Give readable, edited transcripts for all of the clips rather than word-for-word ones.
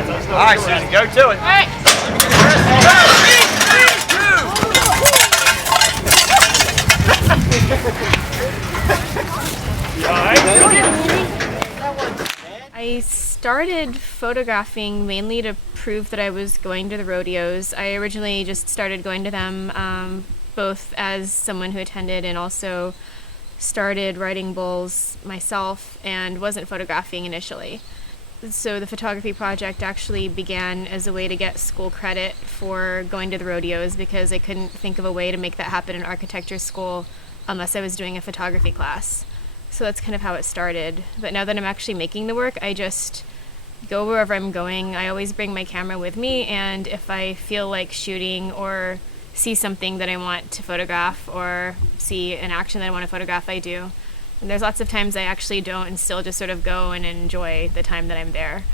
All right, Susan, go to it. All right. I started photographing mainly to prove that I was going to the rodeos. I originally just started going to them both as someone who attended and also started riding bulls myself and wasn't photographing initially. So the photography project actually began as a way to get school credit for going to the rodeos because I couldn't think of a way to make that happen in architecture school unless I was doing a photography class. So that's kind of how it started. But now that I'm actually making the work, I just go wherever I'm going. I always bring my camera with me, and if I feel like shooting or see something that I want to photograph or see an action that I want to photograph, I do. And there's lots of times I actually don't and still just sort of go and enjoy the time that I'm there.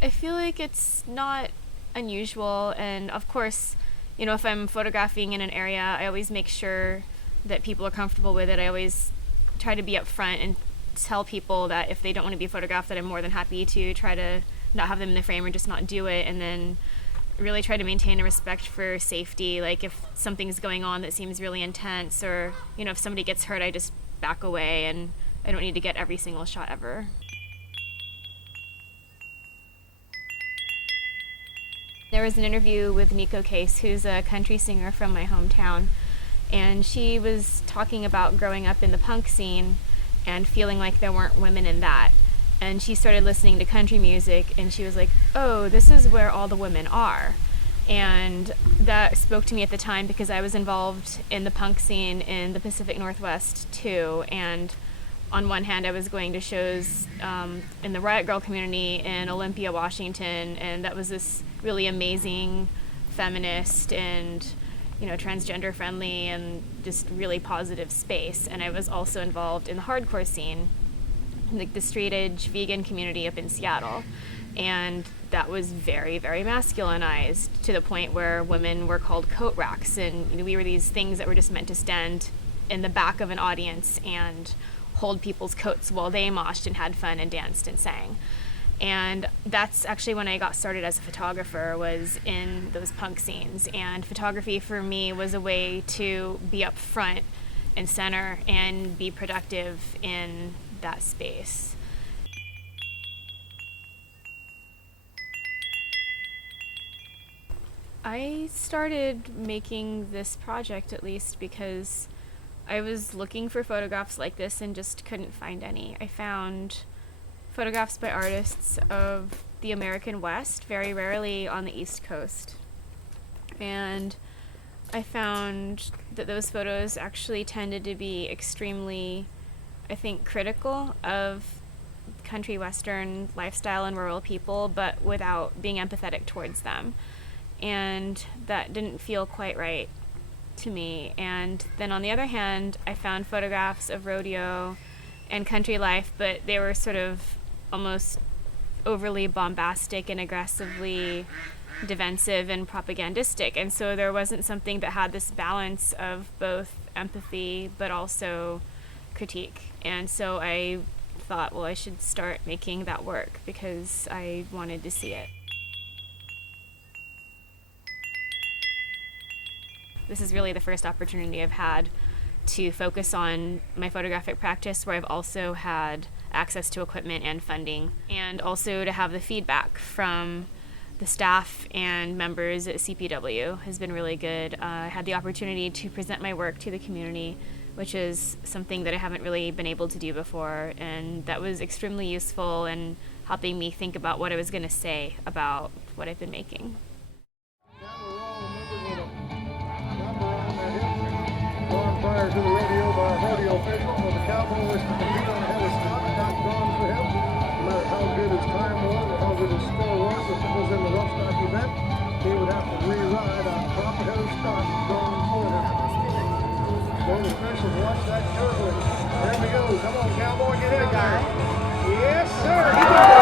I feel like it's not unusual, and of course, you know, if I'm photographing in an area, I always make sure that people are comfortable with it. I always try to be upfront and tell people that if they don't want to be photographed, that I'm more than happy to try to not have them in the frame or just not do it, and then really try to maintain a respect for safety. Like if something's going on that seems really intense, or, you know, if somebody gets hurt, I just back away and I don't need to get every single shot ever. There was an interview with Nico Case, who's a country singer from my hometown, and she was talking about growing up in the punk scene and feeling like there weren't women in that. And she started listening to country music, and she was like, oh, this is where all the women are. And that spoke to me at the time because I was involved in the punk scene in the Pacific Northwest too. And on one hand, I was going to shows in the Riot Grrrl community in Olympia, Washington, and that was this really amazing feminist and, you know, transgender friendly and just really positive space. And I was also involved in the hardcore scene, like the straight edge vegan community up in Seattle, and that was very, very masculinized to the point where women were called coat racks, and, you know, we were these things that were just meant to stand in the back of an audience and hold people's coats while they moshed and had fun and danced and sang. And that's actually when I got started as a photographer, was in those punk scenes. And photography for me was a way to be up front and center and be productive in that space. I started making this project at least because I was looking for photographs like this and just couldn't find any. I found photographs by artists of the American West, very rarely on the East Coast. And I found that those photos actually tended to be extremely, I think, critical of country western lifestyle and rural people, but without being empathetic towards them. And that didn't feel quite right to me. And then on the other hand, I found photographs of rodeo and country life, but they were sort of almost overly bombastic and aggressively defensive and propagandistic. And so there wasn't something that had this balance of both empathy but also critique. And so I thought, well, I should start making that work because I wanted to see it. This is really the first opportunity I've had to focus on my photographic practice, where I've also had access to equipment and funding, and also to have the feedback from the staff and members at CPW has been really good. I had the opportunity to present my work to the community, which is something that I haven't really been able to do before, and that was extremely useful in helping me think about what I was going to say about what I've been making. Prior to the rodeo by a rodeo official, when the cowboy was to compete on a head of stock, not gone for him. No matter how good his time was or how good his score was, if it was in the WOODSTOCK event, he would have to re-ride on proper head of stock gone for him. So the officials watch that carefully. There we go. Come on, cowboy, get in there. Yes, sir.